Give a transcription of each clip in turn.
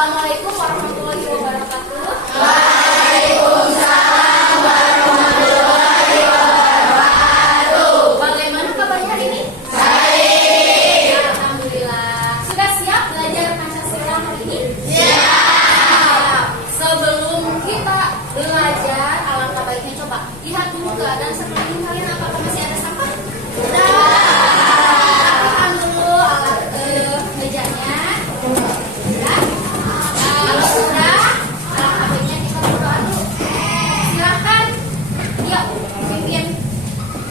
Assalamualaikum warahmatullahi wabarakatuh. Waalaikumsalam warahmatullahi wabarakatuh. Bagaimana kabarnya hari ini? Baik. Alhamdulillah. Sudah siap belajar Pancasila hari ini? Siap. Sebelum kita belajar, alangkah baiknya coba lihat dulu keadaan sekeliling kalian, apakah masih ada sampah? Rapikan dulu alat mejanya. Kalau sudah, alangkah baiknya kita berdoa dulu. Silakan. Yuk, pimpin.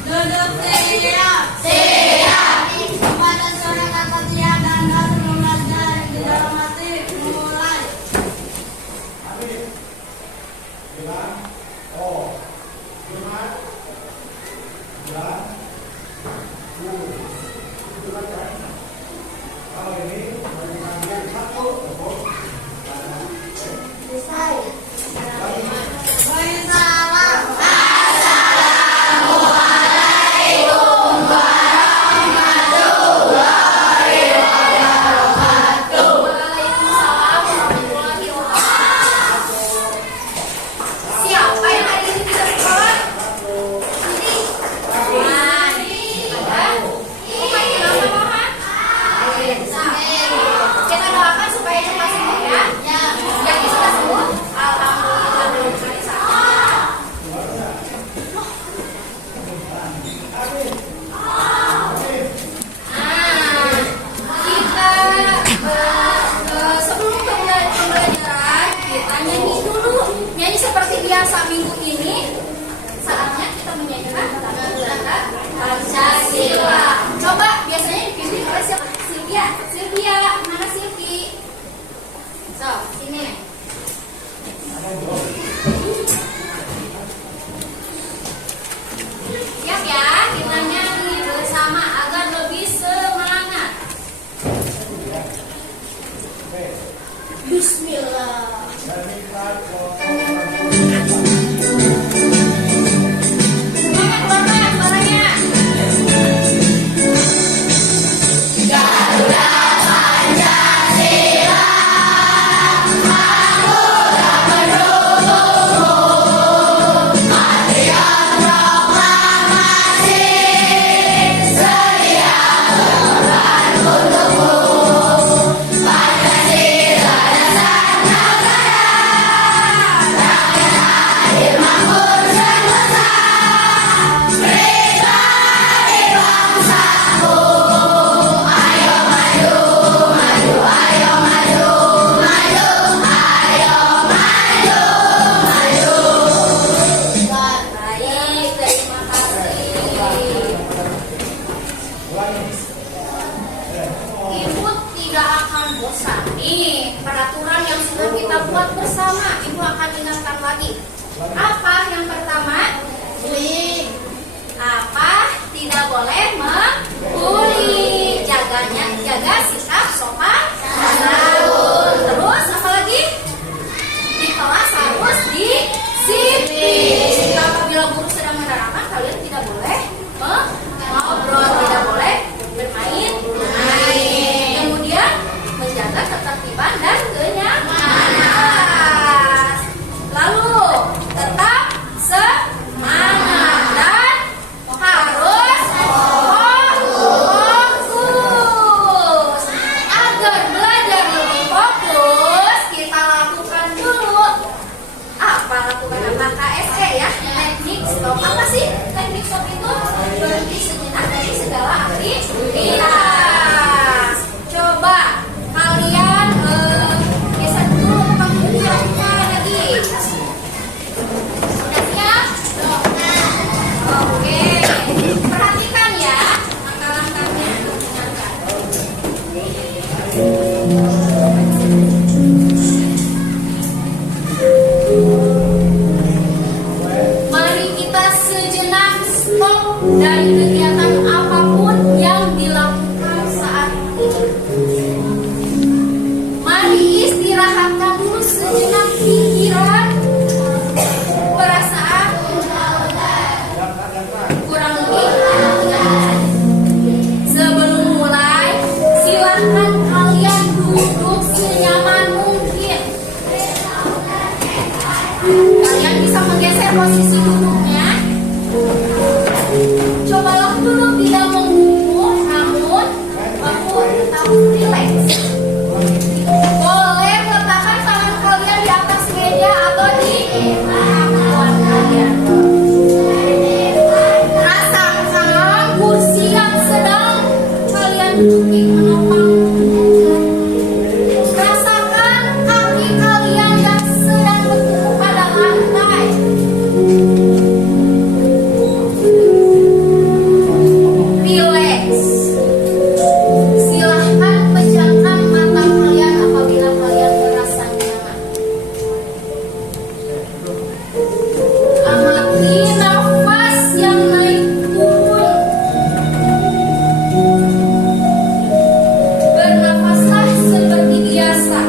Duduk siap. Siap. Kepada saudara kata siap dan harus belajar di dalam hati mulai. Waalaikumsalam warahmatullahi wabarakatuh. Siapa yang hari ini tidak sekolah? Sini. Ada? Bukan kenapa Mohan? Kita doakan supaya cepat sembuh ya. Yang sudah sembuh, alhamdulillah belum hari sakit. Kita sebelum pembelajaran kita nyanyi dulu. Nyanyi seperti biasa minggu ini. Saatnya kita menyanyikan tanda Pancasila. Coba biasanya dipimpin oleh siapa? Sylvia. Sylvia, mana Sylvie? So, sini. Siap ya, kita nyanyi bersama agar lebih semangat. Bismillah. Semangat keluarga suaranya. Baik, terima kasih. Ibu tidak akan bosan. Nih, peraturan yang sudah kita buat bersama, Ibu akan ingatkan lagi. Apa yang pertama? Apa? Tidak boleh membuli. Jaga sikap sopan santun. Terus apa lagi? Di kelas harus disiplin. Apabila guru sedang menerangkan, kalian tidak boleh mengobrol, tidak boleh bermain. Kemudian menjaga ketertiban dan kenyamanan. Lalu tetap semangat dan harus fokus agar belajar posisi duduknya. Cobalah duduk tidak membungkuk, namun bahu tetap rileks. Boleh meletakkan tangan kalian di atas meja atau di pangkuan kalian. Rasakan kursi yang sedang kalian duduki menopang. Rasakan kaki kalian yang sedang bertumpu pada lantai. Relax. Silahkan pejamkan mata kalian apabila kalian merasa nyaman. Amati nafas yang naik turun. Bernafaslah seperti biasa.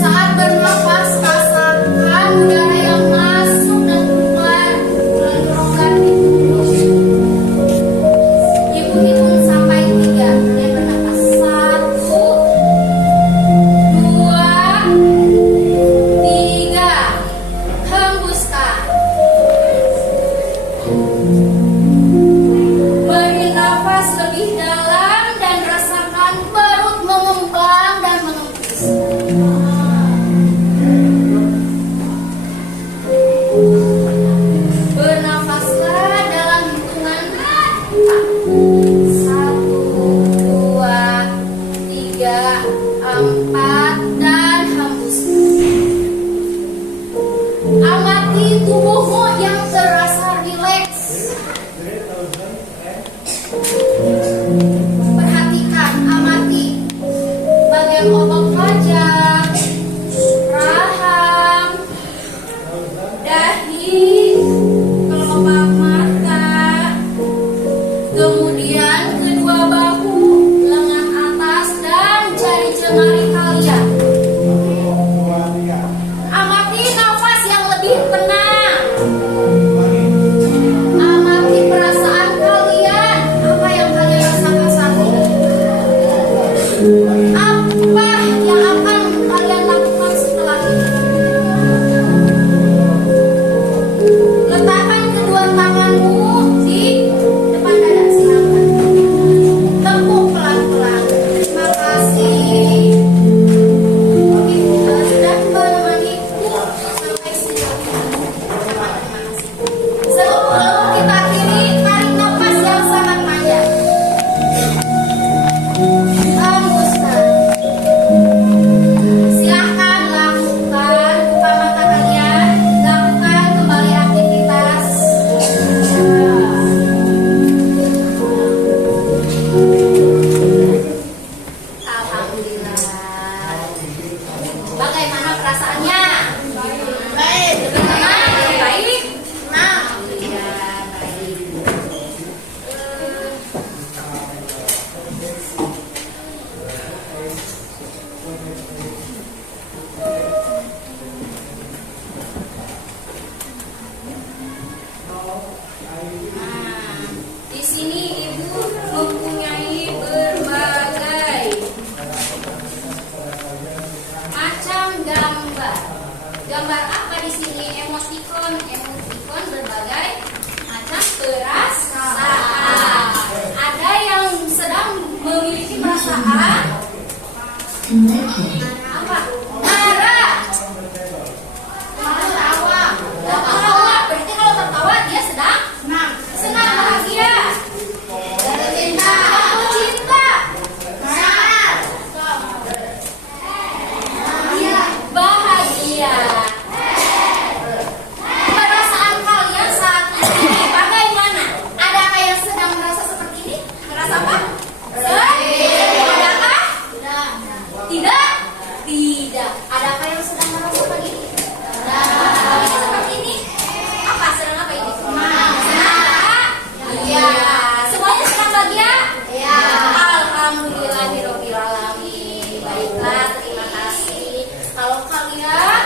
Saat bernafas, rasakan udara yang masuk dan keluar melalui rongga di mulut. Ibu hitung sampai 3. Kalian bernafas 1, 2, 3. Hembuskan. Beri nafas lebih dalam dan rasakan perut mengembang dan mengembus. Bernafaslah dalam hitungan 4. 1, 2, 3, 4 dan hembuskan. Amati tubuhmu yang terasa rileks. Perhatikan, amati bagian otot wajah, rahang, dahi, kelopak mata, kemudian kedua bahu, lengan atas dan jari jemari kalian. Amati nafas yang lebih tenang. Amati perasaan kalian. Apa yang kalian rasakan saat ini? Apa yang akan kalian lakukan setelah ini? Letakkan kedua tanganmu di depan dada. Silakan. Tepuk pelan-pelan. Terima kasih. Ibu sudah menemaniku sampai sejauh ini. Terima kasih. Sebelum kita akhiri, tarik nafas yang sangat panjang. Hembuskan. Silahkan lakukan, buka mata kalian, lakukan kembali aktivitas. Alhamdulillah. Bagaimana perasaannya? Baik. Bagaimana? Baik. Alhamdulillah, baik. Di sini ibu mempunyai berbagai macam gambar. Gambar apa di sini? Emoticon, berbagai macam perasaan. Ada yang sedang memiliki perasaan apa? Marah. Tertawa. Tertawa. Berarti kalau tertawa dia sedang senang, bahagia. Jatuh cinta. Bahagia. Perasaan kalian saat ini bagaimana? Adakah yang sedang merasa seperti ini? Merasa apa? Sedih. Adakah? Tidak. Tidak. Adakah yang sedang merasa seperti ini? Seperti ini? Apa? Sedang apa ini? Senang. Iya. Semuanya senang bahagia? Iya. Alhamdulillahirabbil alamin. Baiklah, terima kasih. Kalau kalian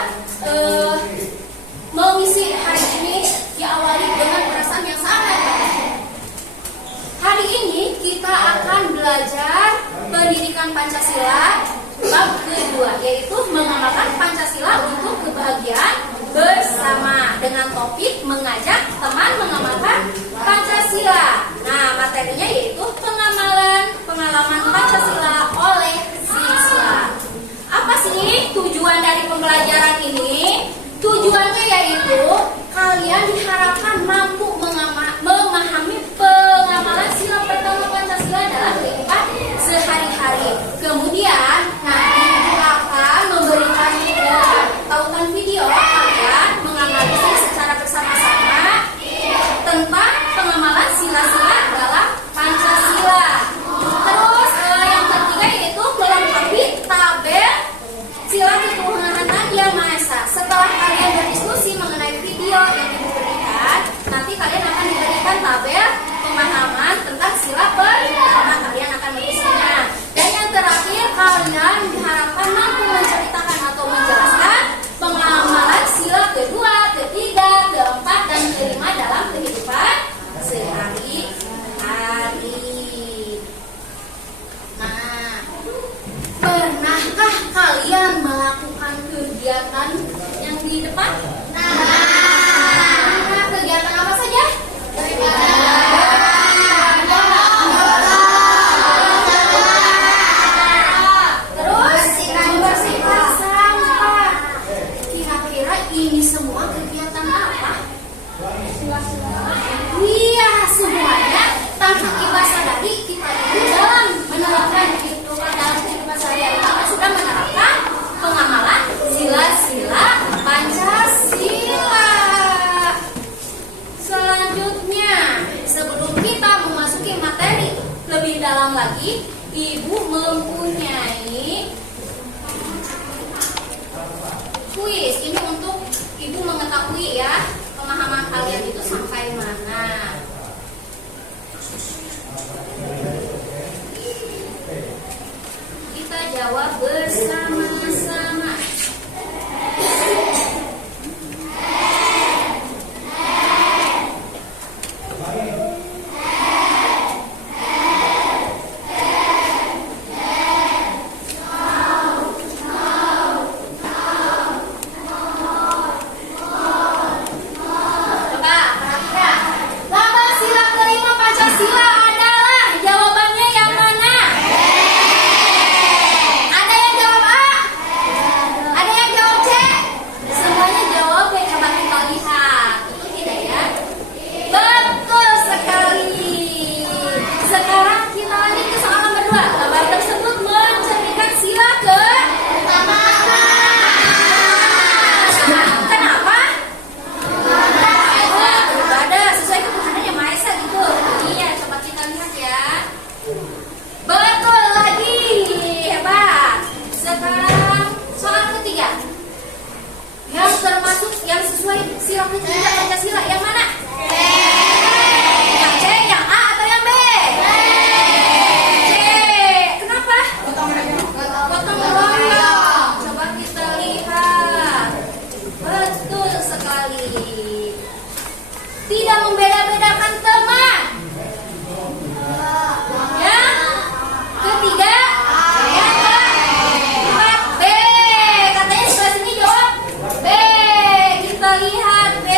mengisi hari ini diawali dengan perasaan yang sangat baik. Hari ini kita akan belajar pendidikan Pancasila bab kedua. kedua, yaitu mengamalkan Pancasila untuk kebahagiaan bersama dengan topik mengajak teman mengamalkan Pancasila. Nah, materinya yaitu pengalaman Pancasila oleh siswa. Apa sih tujuan dari pembelajaran ini? Tujuannya yaitu kalian diharapkan mampu memahami pengamalan sila pertama Pancasila dalam kehidupan sehari-hari. Kemudian nanti akan memberikan tautan video kalian menganalisis secara bersama-sama tentang pengamalan sila-sila dalam Pancasila. Terus yang ketiga yaitu melengkapi tabel sila ketuhanan Yang Maha Esa. Setelah kalian berdiskusi mengenai video yang diberikan, nanti kalian akan diberikan tabel pemahaman tentang sila pertama, kalian akan menulisnya. Dan yang terakhir, kalian diharapkan mampu menceritakan atau menjelaskan pengamalan sila kedua, ketiga, keempat, dan kelima dalam kehidupan sehari-hari. Nah, pernahkah kalian melakukan kegiatan yang di depan? Nah, kegiatan apa saja? Terus membersihkan sampah. Kira-kira ini semua kegiatan apa? Iya, semuanya tanpa kita sadari kita itu dalam menerapkan kehidupan dalam kehidupan sehari-hari kita sudah menerapkan pengamalan sila-sila Pancasila. Selanjutnya, sebelum kita memasuki materi lebih dalam lagi, Ibu mempunyai kuis. Ini untuk Ibu mengetahui ya pemahaman kalian itu sampai mana. Kita jawab bersama-sama. Coba perhatikan. Lambang sila kelima Pancasila adalah, jawabannya yang mana? Ada yang jawab A? Ada yang jawab C? Semuanya jawab ya, coba kita lihat. Betul tidak ya? Betul sekali. Sekarang kita lanjut ke soalan kedua. Lambang tersebut mencerminkan sila pertama. Kenapa? Ada sesuai ketuhanan Yang Maha Esa gitu. Iya, coba kita lihat ya. Betul lagi, hebat. Sekarang soal ketiga, yang termasuk yang sesuai sila ketiga Pancasila yang mana? Yang C, yang A, atau yang B? C. Kenapa? Gotong royong. Coba kita lihat. Betul sekali. Tidak membeda-bedakan teman. Yang ketiga, yang keempat B. Katanya sebelah sini jawab B. Kita lihat B.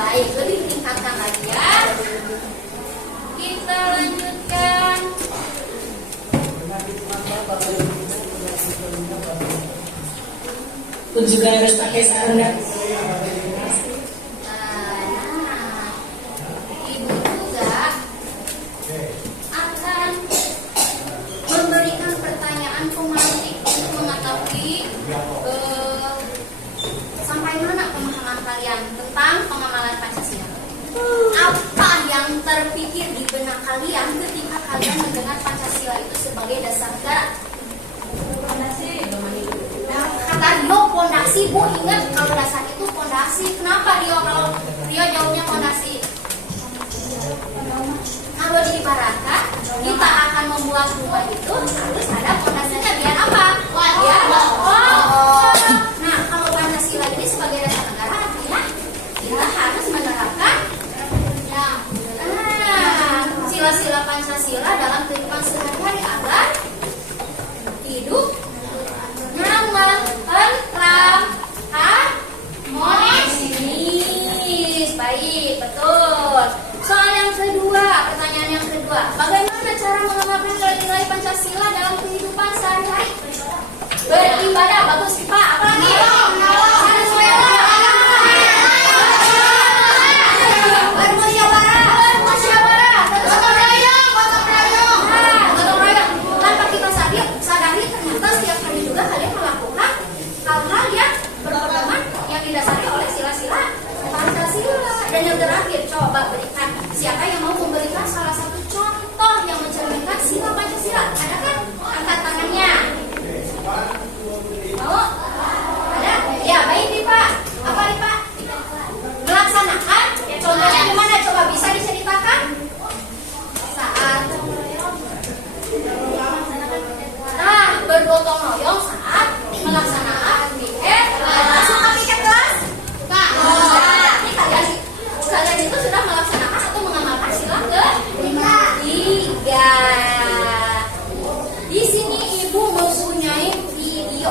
Baik, lebih tingkatkan lagi ya. Kita lanjutkan. Pun juga harus pakai sarung dan Nah, ibu juga akan memberikan pertanyaan pemantik untuk mengetahui sampai mana pemahaman kalian tentang pengamalan Pancasila. Apa yang terpikir di benak kalian ketika kalian mendengar Pancasila itu sebagai dasar negara? Kata Rio pondasi, Bu ingat kalau dasar itu pondasi. Kenapa Rio kalau Rio jawabnya pondasi? Kalau diibaratkan kita akan membuat rumah itu harus ada pondasinya biar apa? Biar kokoh. Nah kalau Pancasila ini sebagai dasar negara artinya kita harus menerapkan sila-sila Pancasila dalam kehidupan sehari-hari agar hidup nyaman, tentram, harmonis. Baik, betul. Soal yang kedua, pertanyaan yang kedua, bagaimana cara mengamalkan nilai-nilai Pancasila dalam kehidupan sehari-hari? Beribadah, bagus Pak. Apalagi? Bermusyawarah, terus gotong royong. Tanpa kita sadari ternyata setiap hari juga kalian melakukan hal-hal yang berpedoman yang didasari oleh sila-sila Pancasila. Dan yang terakhir, coba berikan siapa yang mau memberikan salah satu contoh yang mencerminkan sila Pancasila. Ada kan? Angkat tangannya. Mau? Ada? Ya, baik nih Pak. Apa nih Pak? Melaksanakan. Contohnya gimana? Coba bisa diceritakan? Saat bergotong royong saat melaksanakan piket. Suka piket kelas? Suka. Ini kalian itu sudah melaksanakan atau mengamalkan sila ke-3. Di sini Ibu mempunyai video.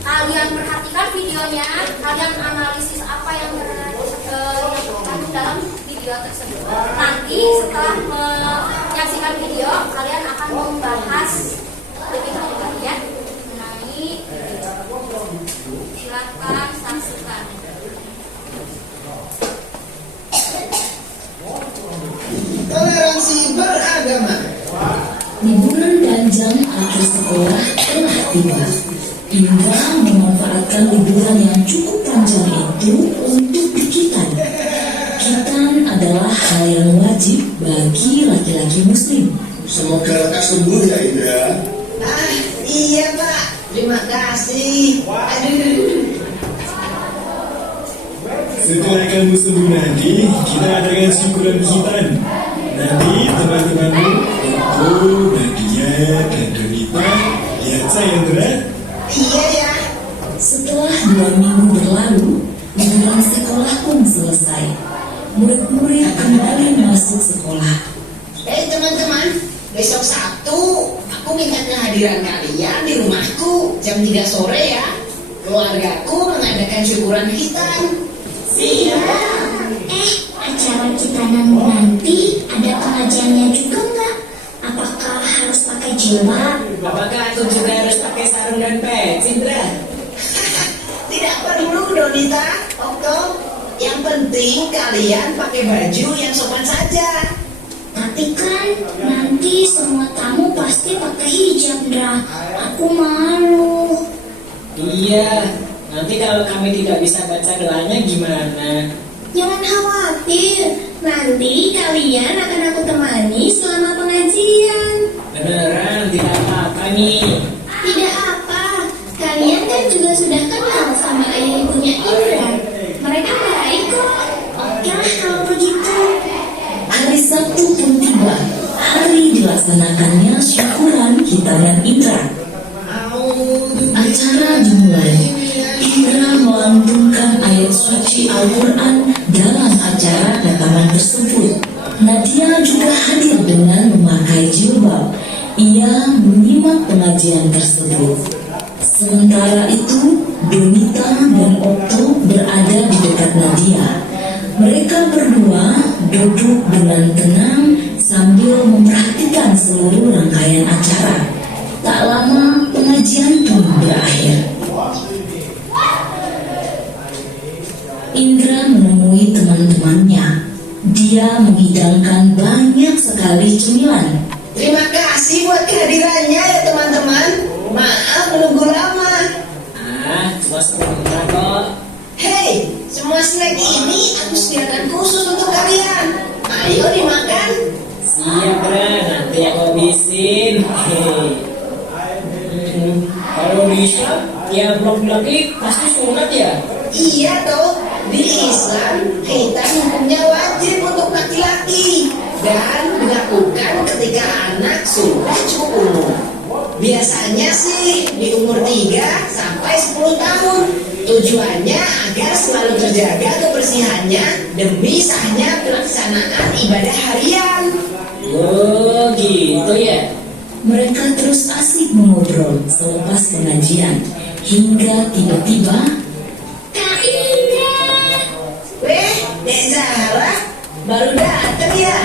Kalian perhatikan videonya, kalian analisis apa yang terkandung dalam video tersebut. Nanti setelah menyaksikan video, kalian akan membahas lebih lanjut lagi ya mengenai video. Silakan saksikan. Toleransi beragama. Liburan panjang akhir sekolah telah tiba. Indra memanfaatkan liburan yang cukup panjang itu untuk pikitan. Pikitan adalah hal yang wajib bagi laki-laki muslim. Semoga lekas sembuh ya Indra. Iya Pak, terima kasih. Aduh. Setelah kamu sembuh nanti, kita adakan syukuran hitam. Nanti teman-temanmu, Eko, Nadia, dan Donita, lihat saya berat. Iya ya. Setelah 2 minggu berlalu, liburan sekolah pun selesai. Murid-murid kembali masuk sekolah. Teman-teman, besok Sabtu aku minta kehadiran kalian di rumahku jam 3 sore ya. Keluargaku mengadakan syukuran hitam. Siap. Acara kita nanti ada pengajiannya juga nggak? Apakah harus pakai jilbab? apakah aku juga harus pakai sarung dan peci, Indra? Tidak perlu Donita, Okto. Yang penting kalian pakai baju yang sopan saja. Tapi kan nanti semua tamu pasti pakai hijab, Dra. Aku malu. Iya, nanti kalau kami tidak bisa baca doanya gimana? Jangan khawatir, nanti kalian akan aku temani selama pengajian. Beneran, tidak apa-apa nih. Tidak apa, kalian kan juga sudah kenal sama ayah ibunya Indra. Mereka baik kok. Oke lah kalau begitu. Hari Sabtu pun tiba. Hari dilaksanakannya syukuran hitanan Indra. Acara dimulai. Indra melantunkan ayat suci Al-Quran dalam acara datangan tersebut. Nadia juga hadir dengan memakai jilbab. Ia menyimak pengajian tersebut. Sementara itu, Donita dan Okto berada di dekat Nadia. duduk dengan tenang sambil memperhatikan seluruh rangkaian acara. Tak lama pengajian pun berakhir. Indra menemui teman-temannya. Dia menghidangkan banyak sekali cemilan. Terima kasih buat kehadirannya ya teman-teman. Maaf menunggu lama. Cuma sebentar kok. Hei, semua snack ini aku sediakan khusus untuk kalian. Ayo dimakan. Siap, Gra. Nanti aku habisin. Kalau di Islam, ya laki-laki pasti sunat ya? Iya toh, di Islam khitan hukumnya wajib untuk laki-laki dan dilakukan ketika anak sudah cukup umur. Biasanya sih di umur 3 sampai 10 tahun. Tujuannya agar selalu terjaga kebersihannya demi sahnya pelaksanaan ibadah harian. Oh, gitu ya? Mereka terus asik mengobrol selepas pengajian hingga tiba-tiba Kak Indra. Weh, Dek Zahra, baru datang ya?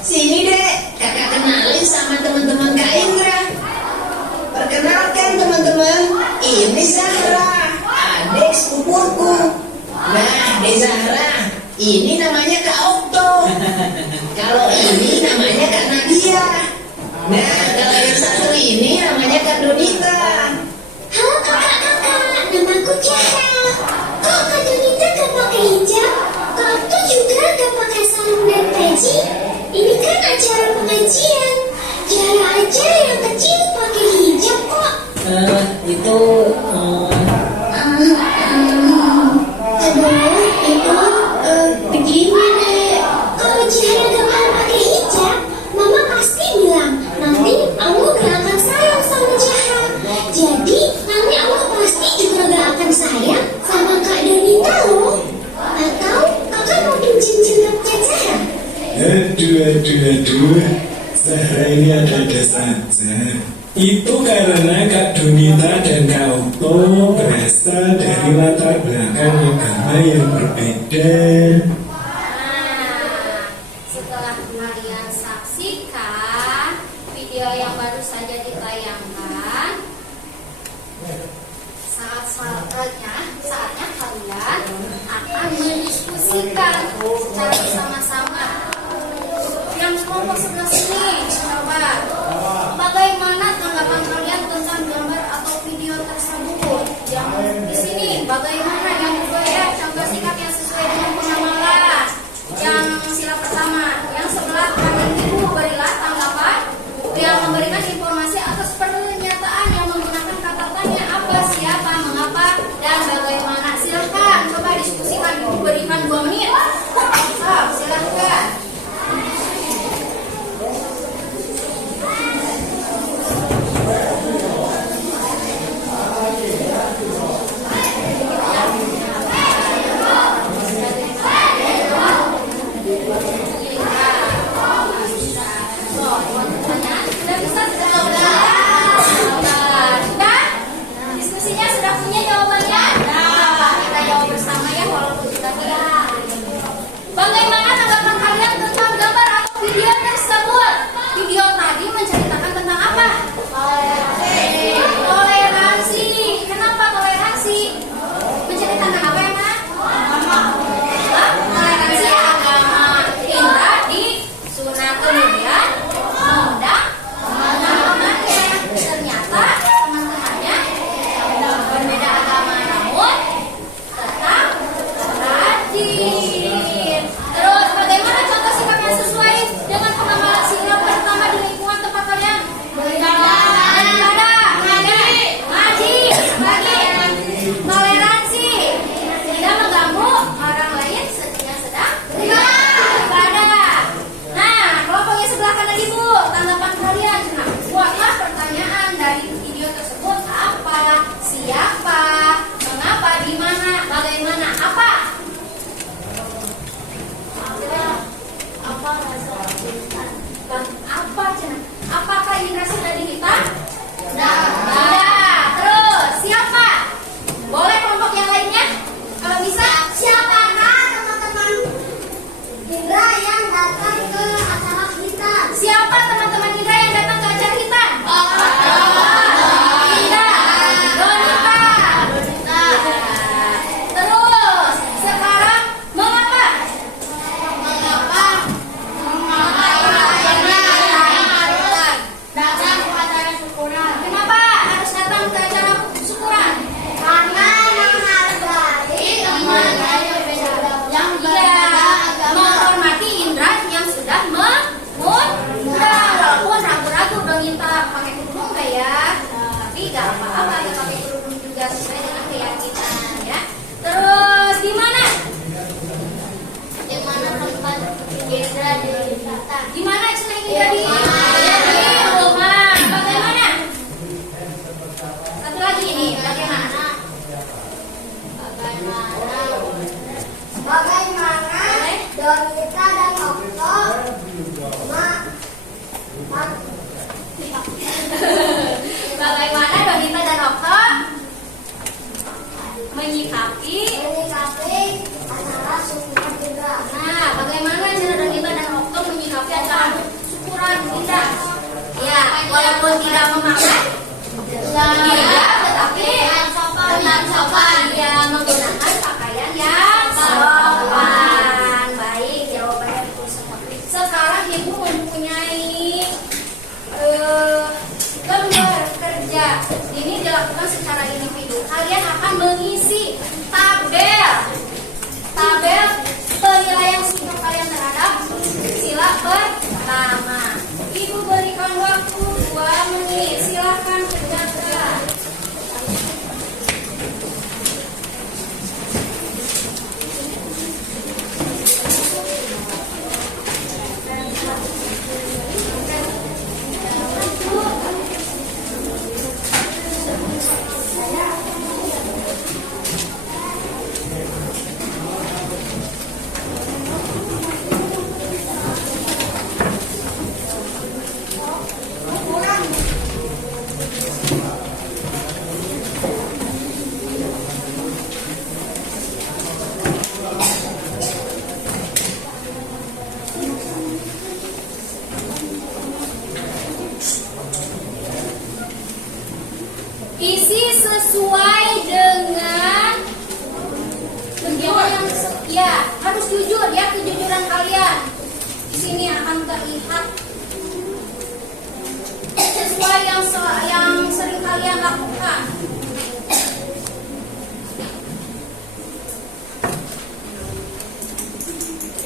Sini Dek, kakak kenalin sama teman-teman Kak Indra. Perkenalkan teman-teman, ini Zahra, adik sepupuku. Nah, Dek Zahra, ini namanya Kak Okto. Kalau ini namanya Kak Nadia. Nah, kalau yang satu ini namanya Kak Donita. Halo kakak-kakak, namaku Tiara. Kok Kak Donita gak pakai hijab? Kak Okto juga gak pakai sarung dan peci. Ini kan acara pengajian. Tiara aja yang kecil pakai hijab kok. Itu Aduh, itu begini deh. Kalau Tiara gak mau pakai hijab, Mama pasti bilang nanti Allah gak akan sayang sama Tiara. Jadi nanti Allah pasti juga gak akan sayang sama Kak Donita loh. Atau kakak mau pinjam jilbabnya Tiara? Aduh. Zahra ini ada-ada saja. Itu karena Kak Donita dan Kak Okto berasal dari latar belakang agama yang berbeda. Setelah kalian saksikan video yang baru saja ditayangkan, saatnya kalian akan mendiskusikan secara bersama-sama. Yang kelompok sebelah sini, coba bagaimana tanggapan kalian tentang gambar atau video tersebut? Yang di sini, bagaimana yang kedua ya, contoh sikap yang sesuai dengan pengamalan. Yang sila pertama, yang sebelah kanan ibu berilah tanggapan yang memberikan informasi atas pernyataan yang menggunakan kata tanya apa, siapa, mengapa, dan bagaimana. Silakan, coba diskusikan. Ibu berikan 2 menit. Silakan. Diskusinya sudah punya jawabannya? Nah, kita jawab bersama ya walaupun kita tidak. Bagaimana tanggapan kalian tentang gambar atau video tersebut? Video tadi menceritakan tentang apa? Toleransi. Kenapa toleransi? Menceritakan apa ya, Ma? Toleransi agama. Indra di sunat kemudian mengundang teman-temannya. Ternyata teman-temannya berbeda agama namun tetap rajin. Terus bagaimana contoh sikap yang sesuai dengan pengamalan sikap pertama di lingkungan tempat kalian? Donita dan Okto Bagaimana Donita dan Okto menyikapi? antara syukuran Indra. Nah, bagaimana cara Donita dan Okto menyikapi antara syukuran Indra? Ya, walaupun tidak memakan, tidak, tetapi dengan sopan dia menggunakan pakaian yang sopan. Baik, jawabannya betul sekali. Sekarang ibu mempunyai lembar kerja. Ini dilakukan secara individu. Kalian akan mengisi tabel penilaian sikap kalian terhadap sila pertama. Ibu berikan waktu 2 menit. Silakan kerjakan. Isi sesuai dengan kegiatan yang harus jujur ya, kejujuran kalian. Di sini akan terlihat sesuai yang sering kalian lakukan.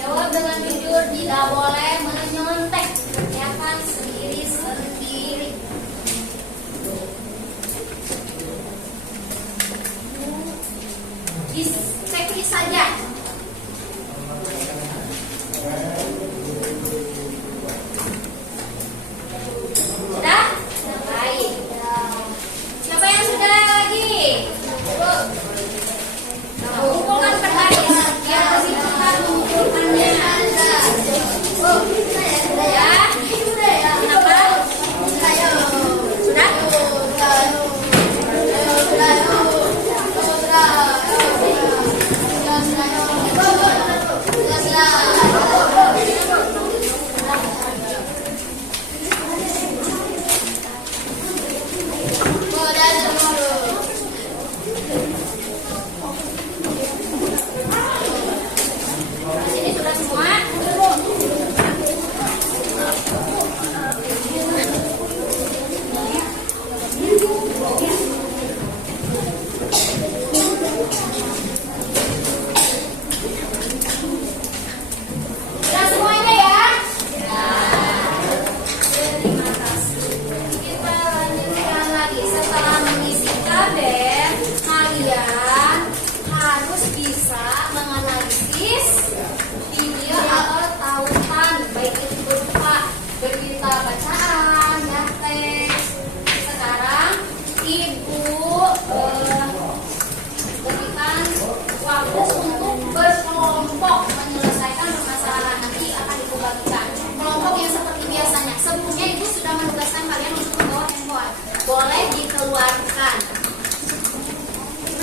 Jawab dengan jujur, tidak boleh menyontek. Kerjakan sendiri-sendiri. Checklist saja. Sudah? Baik. Siapa yang sudah lagi? Kumpulkan per hari biar lebih cepat mengumpulkannya. Ya? Kenapa? Sudah? Ini sudah semua. Sudah semuanya ya? Terima kasih. Kita lanjutkan lagi. Setelah mengisi tabel, kalian harus bisa menganalisis video atau tautan, baik itu berupa berita bacaan, ya teks. Sekarang ibu berikan waktu untuk berkelompok menyelesaikan permasalahan. Nanti akan ibu bagikan kelompok yang seperti biasanya. Sebelumnya ibu sudah menugaskan kalian untuk membawa handphone. Boleh dikeluarkan.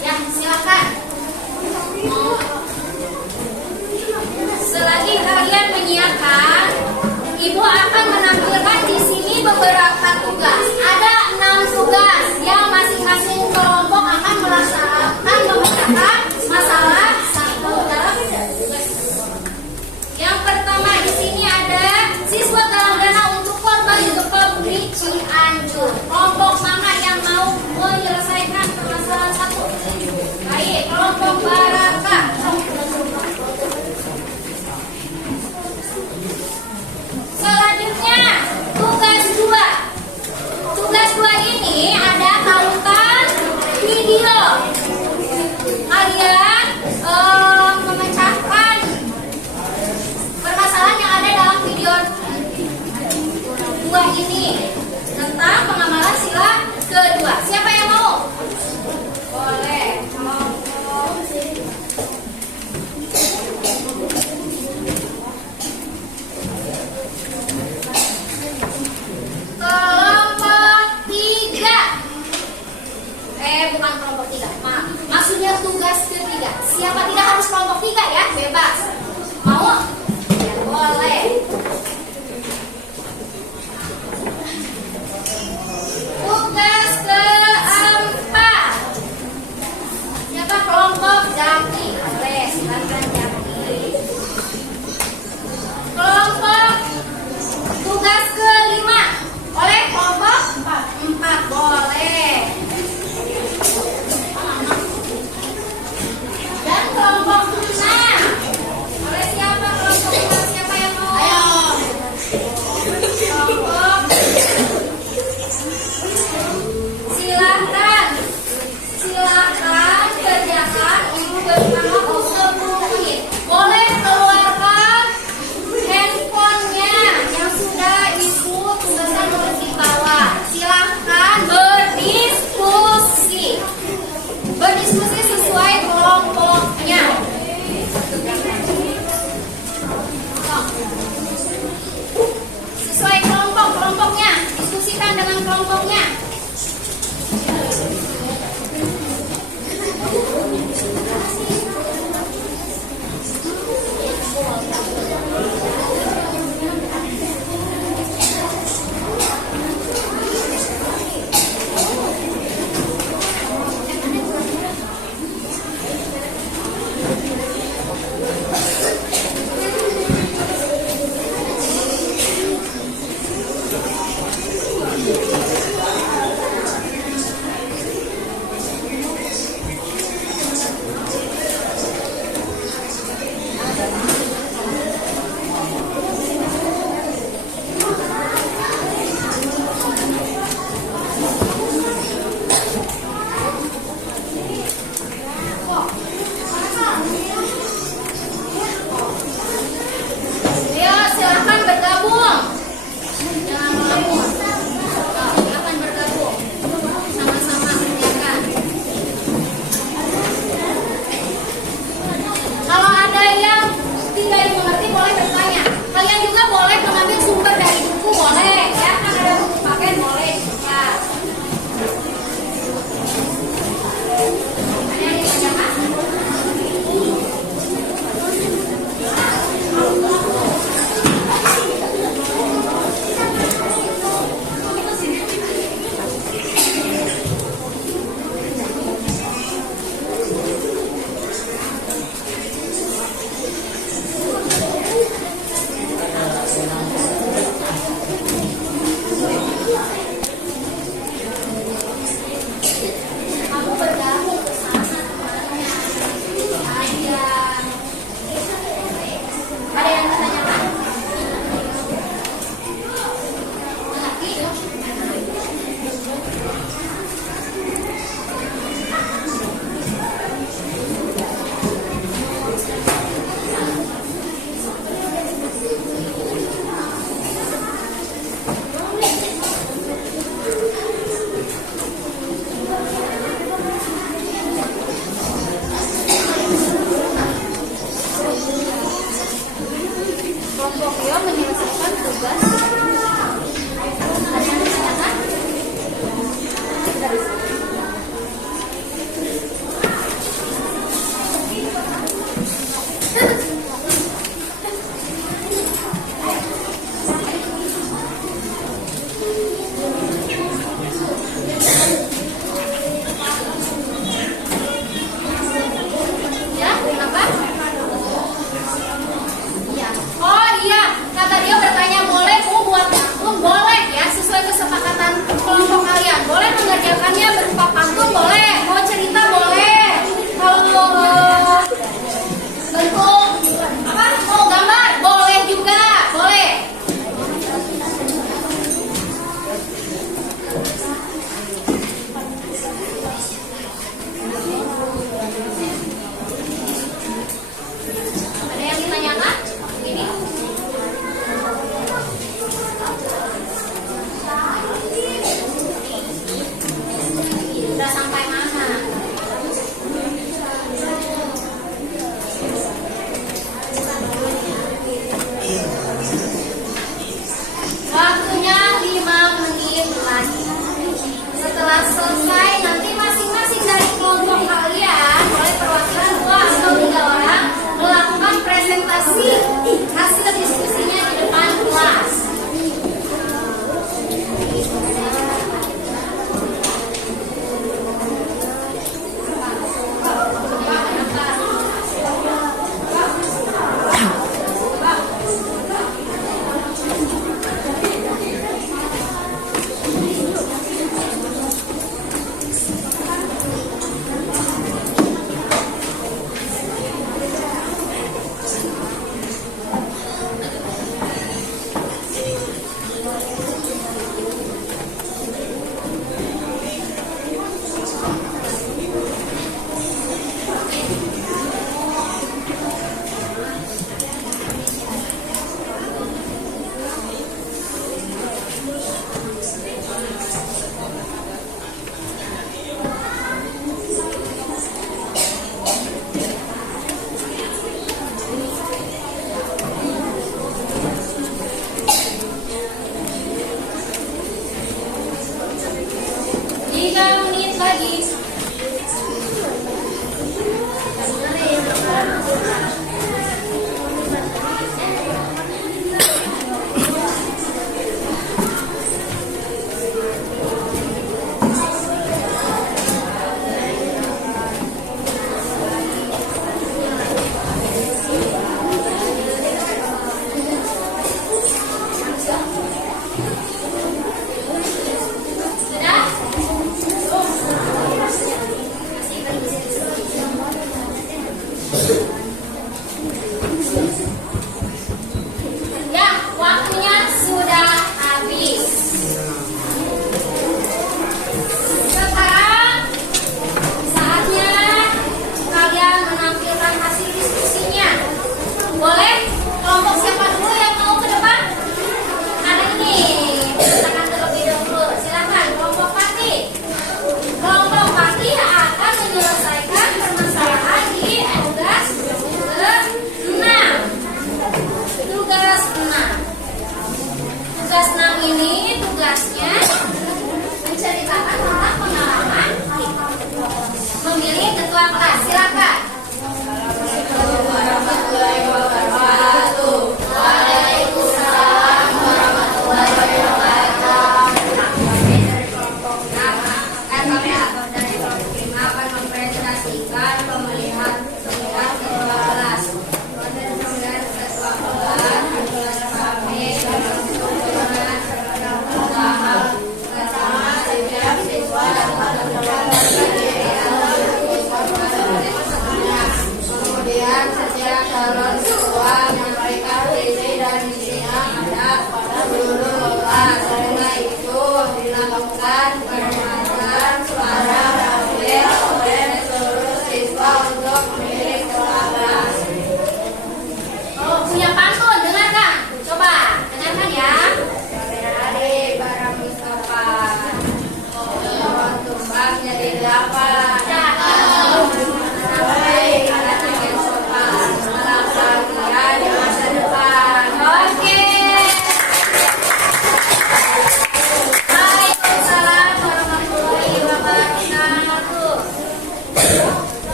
Ya, silakan. Selagi kalian menyiapkan, ibu akan menampilkan di sini beberapa tugas. Ada 6 tugas yang masing-masing kelompok akan melaksanakan memecahkan masalah satu dalam tugas. Yang pertama di sini ada siswa telanjana untuk korban gempa bumi Cianjur. Kelompok mana yang mau menyelesaikan permasalahan satu? Baik, kelompok Baraka. Selanjutnya tugas 2.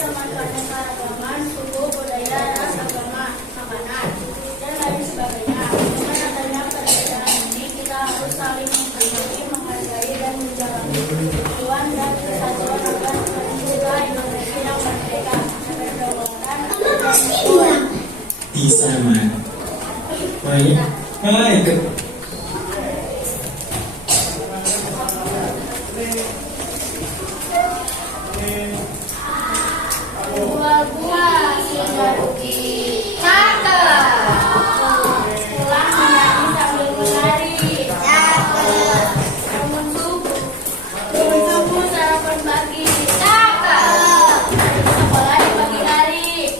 dengan keanekaragaman suku, budaya, ras, agama, makanan, dan lain sebagainya. Dengan adanya perbedaan ini, kita harus saling menghargai dan menjalani tujuan dan kesatuan agar tercipta Indonesia yang merdeka, berdaulat, dan Bisa, Man. Baik. Baik. buah-buah sehingga rugi. Pulang menyanyi sambil menari. Bangun subuh sarapan pagi. Sekolah di pagi hari.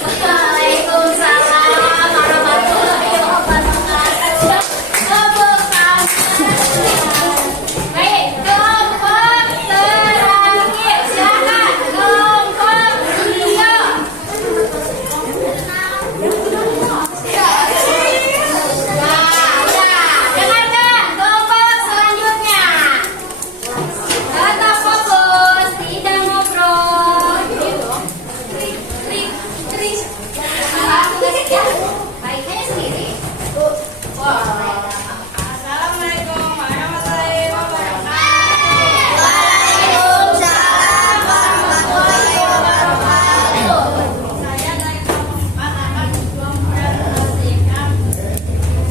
Waalaikumsalam warahmatullahi wabarakatuh. Tepuk tangan. Baik, kelompok terakhir silakan. Kelompok hijau. Dengarkan kelompok selanjutnya. Tetap fokus, tidak ngobrol. Baiknya sendiri. Assalamualaikum warahmatullahi wabarakatuh. Waalaikumsalam warahmatullahi wabarakatuh. Saya dari kelompok 4 akan berjuang menyampaikan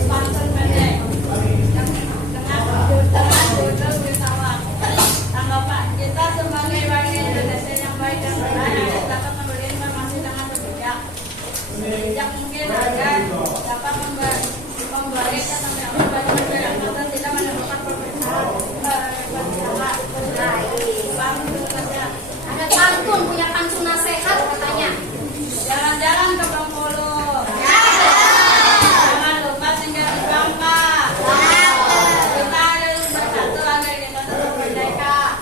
pantun pendek dengan judul wisatawan. Tanggapan kita sebagai warga Indonesia yang baik dan benar harus dapat memberi informasi dengan berbijak. Bijak mungkin agar dapat memberi tentang yang berbeda dan tidak menemukan perbedaan. Ada pantun, punya pantun nasihat katanya. Jalan-jalan ke Bengkulu. Jangan lupa singgah di Bangka. Kita harus bersatu agar kita tetap merdeka.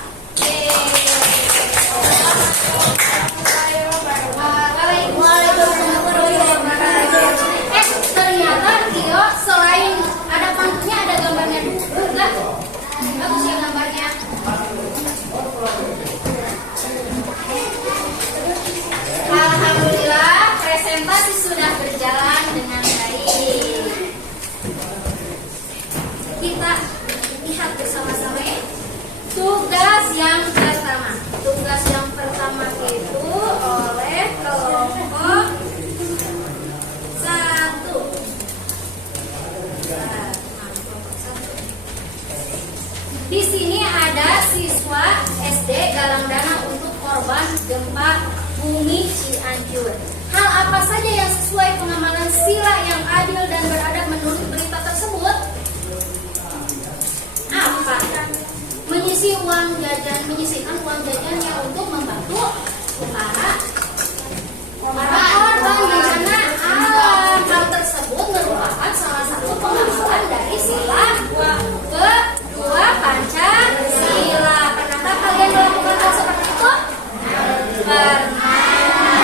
Waalaikumsalam warahmatullahi wabarakatuh. Ternyata Tio selain ada pantunnya ada gambarnya juga. Bagus ya gambarnya. Alhamdulillah presentasi sudah berjalan dengan baik. Kita lihat bersama-sama ya. Tugas yang pertama. Tugas yang pertama itu oleh kelompok 1. Di sini ada siswa SD galang dana untuk korban gempa bumi Cianjur. Hal apa saja yang sesuai pengamalan sila yang adil dan beradab menurut berita tersebut? Apa? Menyisihkan uang jajannya untuk membantu para korban bencana alam. Hal tersebut merupakan salah satu pengamalan dari sila kedua Pancasila. Pernahkah kalian melakukan hal seperti itu? Pernah.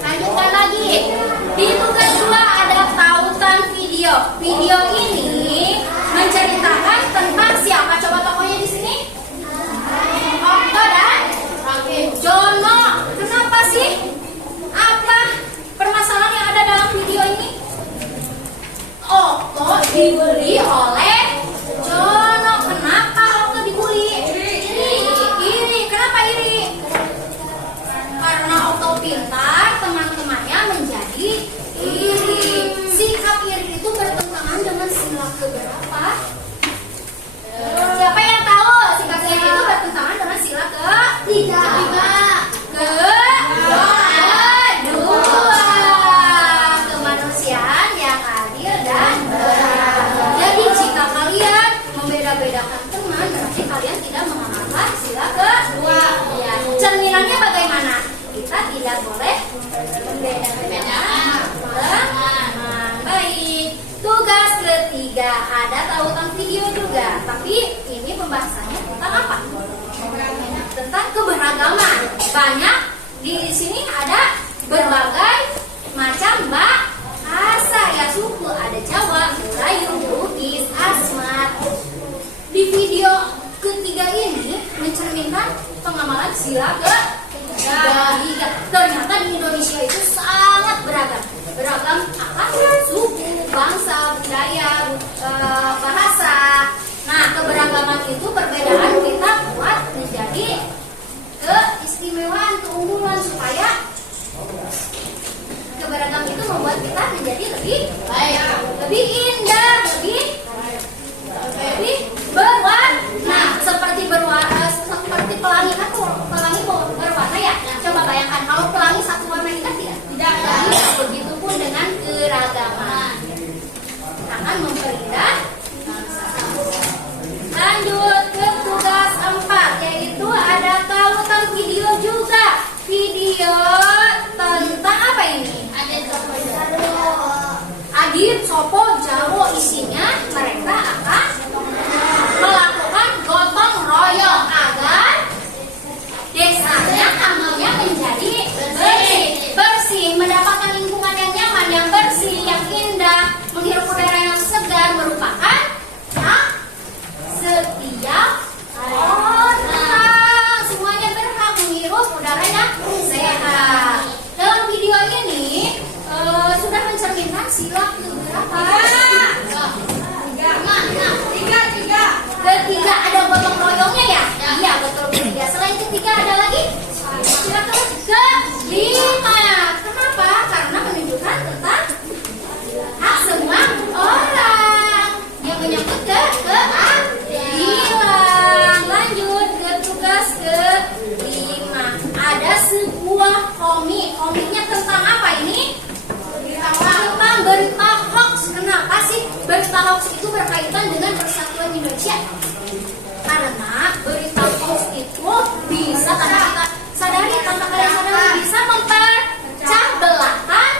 Lanjutkan lagi. Di tugas 2 ada tautan video. Video ini menceritakan tentang siapa coba tokohnya di sini? Okto dan Jono. Kenapa sih? Apa permasalahan yang ada dalam video ini? Okto dibully oleh Jono. Kenapa Okto dibully? Iri. Kenapa iri? Karena Okto pintar, teman-temannya menjadi iri. Sikap iri itu bertentangan dengan sila keberapa? Siapa yang tahu sikap iri itu bertentangan dengan sila ketiga? Kedua, kemanusiaan yang adil dan beradab. Jadi jika kalian membeda-bedakan teman, berarti kalian tidak mengamalkan sila kedua. Ya, cerminannya bagaimana? Kita tidak boleh membeda-bedakan teman. Baik. Tugas ketiga ada tautan video juga, tapi ini pembahasannya tentang apa? Tentang keberagaman. Banyak di sini ada berbagai macam bahasa ya, suku, ada Jawa, Melayu, Bugis, Asmat. Di video ketiga ini mencerminkan pengamalan sila ketiga. Ternyata di Indonesia itu sangat beragam. Beragam suku, bangsa, budaya, bahasa. Nah, keberagaman itu perbedaan kita buat menjadi keistimewaan, keunggulan, supaya keberagaman itu membuat kita menjadi lebih baik, lebih indah, lebih berwarna. Seperti seperti pelangi, kan pelangi berwarna ya. Coba bayangkan kalau pelangi satu warna kita tidak bisa. Begitupun dengan keragaman akan memperindah. Lanjut ke tugas 4, yaitu ada kautan video juga. Video tentang apa ini? Adit, Sopo, Jawo, isinya mereka akan melakukan gotong royong agar desanya, kampungnya menjadi bersih, mendapatkan lingkungan yang nyaman, yang bersih, yang indah, menghirup udara yang segar, merupakan hak setiap orang. Semuanya berhak menghirup udara yang sehat. Dalam video ini sudah mencerminkan sila keberapa? Ketiga, ada gotong royongnya ya? Iya, betul ketiga. Selain ketiga ada lagi sila kelima. Kenapa? Karena menunjukkan tentang hak semua orang yang menyangkut keadilan. Lanjut ke tugas kelima. Ada sebuah komik. Komiknya tentang apa ini? Tentang berita hoax. Kenapa sih berita hoax itu berkaitan dengan persatuan Indonesia? Karena berita hoax itu bisa, tanpa kita sadari, tanpa kalian sadari, bisa memperpecah belahkan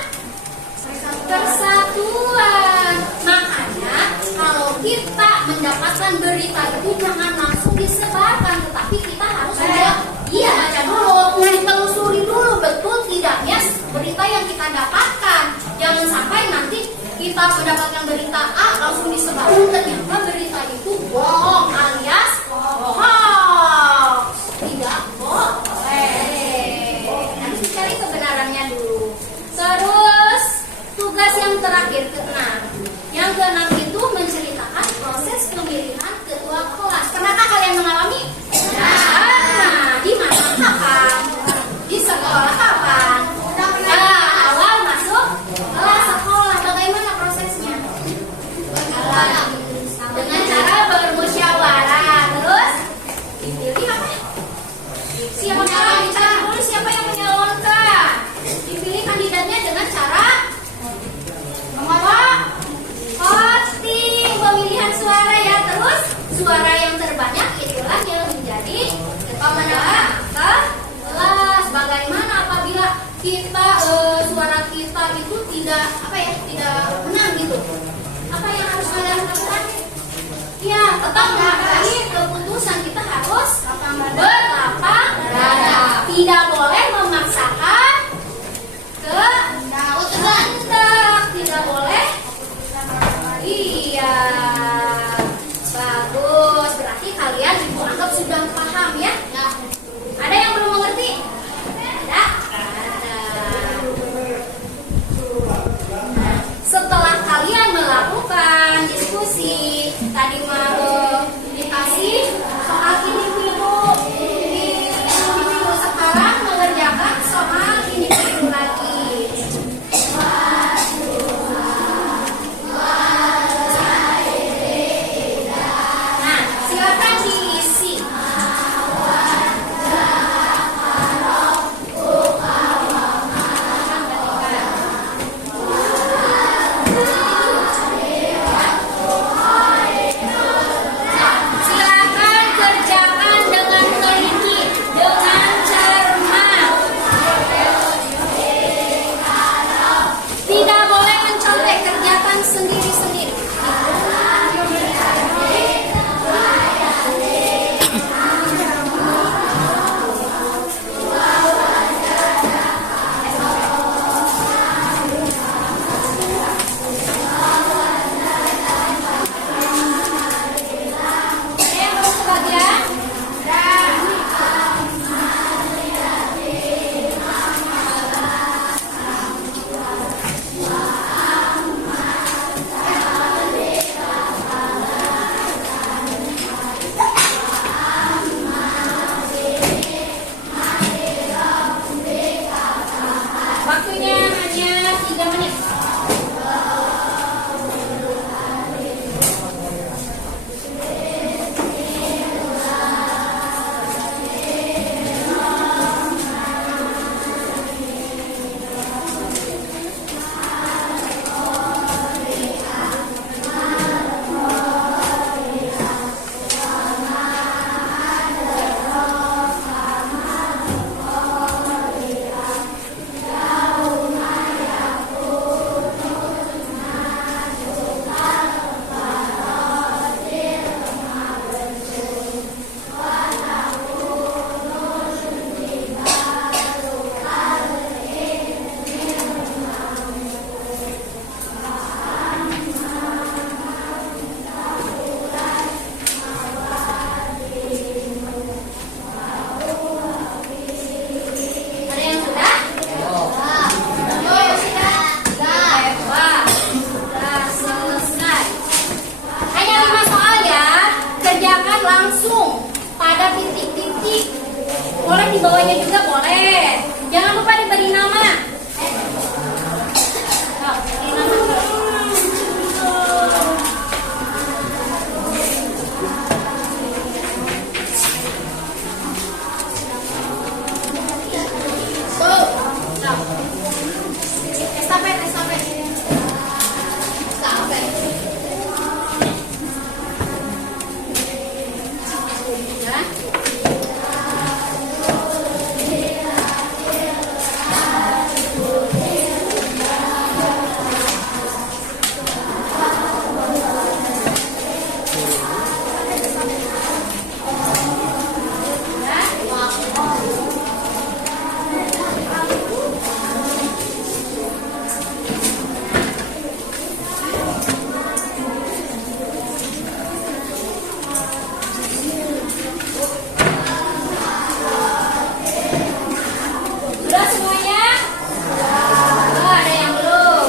persatuan. Makanya kalau kita mendapatkan berita itu jangan langsung disebarkan, tetapi kita harus baca dulu, ditelusuri dulu betul tidaknya berita yang kita dapatkan. Jangan sampai nanti kita mendapatkan berita A langsung disebarkan, ternyata berita itu bohong alias hoax. Tidak boleh. Nanti cari kebenarannya dulu. Terus tugas yang terakhir ke-6. Yang ke-6 itu menceritakan proses pemilihan ketua kelas. Pernahkah kalian mengalami? Nah, di mana, kapan? Di sekolah kapan? Awal masuk kelas sekolah. Bagaimana prosesnya? Dengan cara bermusyawarah. Terus dipilih apa? Siapa yang dicari dulu, siapa yang menyalonkan? Dipilih kandidatnya dengan cara voting, pemilihan suara ya. Terus suara yang terbanyak itulah yang menjadi pemenang kelas. Bagaimana apabila kita suara kita itu tidak menang gitu? Apa yang harus kalian lakukan? Ya, tetap menghargai keputusan. Kita harus berlapang dada. Tidak boleh memaksakan keputusan. Tidak boleh. Iya, bagus. Berarti kalian ibu anggap sudah paham ya? Ada yang belum mengerti? Ada. Setelah kalian melakukan diskusi, tadi mau dikasih soal individu. Sekarang mengerjakan soal individu lagi. Nah, silakan diisi. Silakan kerjakan tuanya juga boleh. Jangan lupa diberi nama. Oh, beri nama. Estafet. Sudah semuanya? Oh, ada yang belum.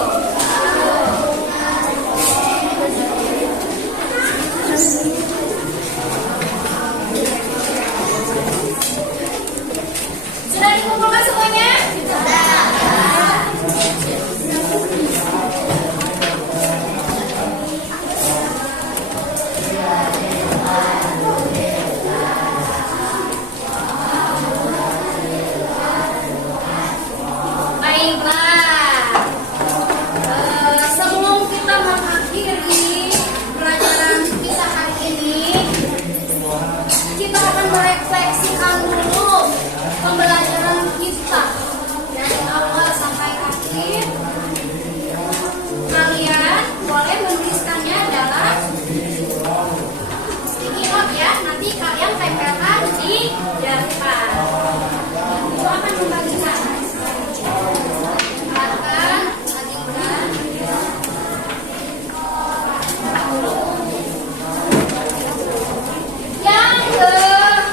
Sudah dikumpulkan semuanya? Baiklah. Sebelum kita mengakhiri pelajaran kita hari ini, kita akan merefleksikan dulu pembelajaran kita dari awal sampai akhir. Kalian boleh menuliskannya dalam sticky note ya. Nanti kalian tempelkan di depan. Itu akan membagikan.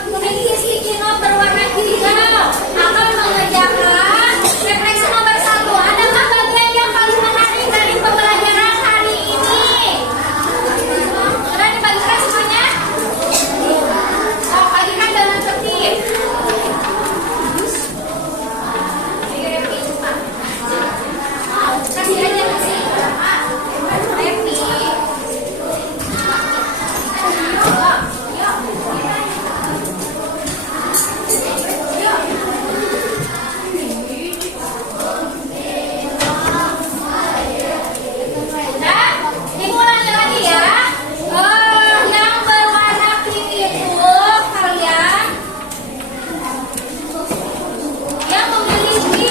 Memiliki sticky note berwarna hijau akan mengerjakan refleksi nomor 1. Adakah bagian yang paling menarik dari pembelajaran hari ini? Sudah dibagikan semuanya? Oh, bagikan dengan tertib. Kasih aja kasih. Happy. Diulangi lagi ya. Yang berwarna pink itu kalian yang memiliki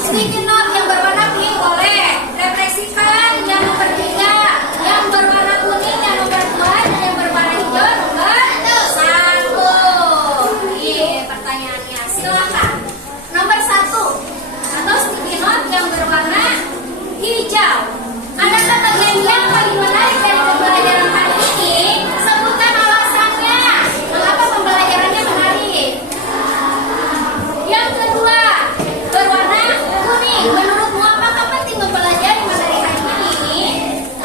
sticky note yang berwarna pink boleh refleksikan yang nomor 3, yang berwarna kuning yang nomor 2, dan yang berwarna hijau nomor 1. Ini pertanyaannya, silakan. Nomor 1 atau sticky note yang berwarna hijau. Adakah bagian yang paling menarik dari pembelajaran hari ini? Sebutkan alasannya. Mengapa pembelajarannya menarik? Yang kedua, berwarna kuning. Menurutmu apakah penting mempelajari materi hari ini?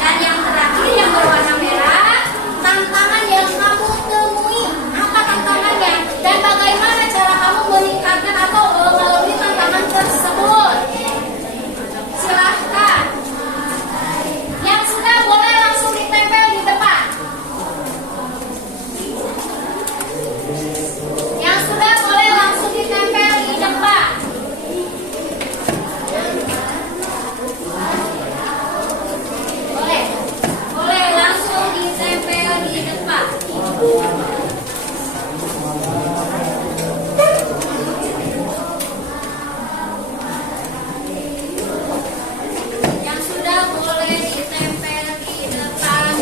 Dan yang terakhir, yang berwarna merah, tantangan yang kamu temui. Apa tantangannya? Dan bagaimana cara kamu meningkatkan atau melalui tantangan tersebut? Silahkan. Yang sudah boleh langsung ditempel di depan. Yang sudah boleh langsung ditempel di depan. Boleh langsung ditempel di depan. Yang sudah boleh ditempel di depan.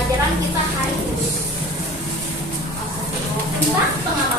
pembelajaran kita hari ini tentang pengamalan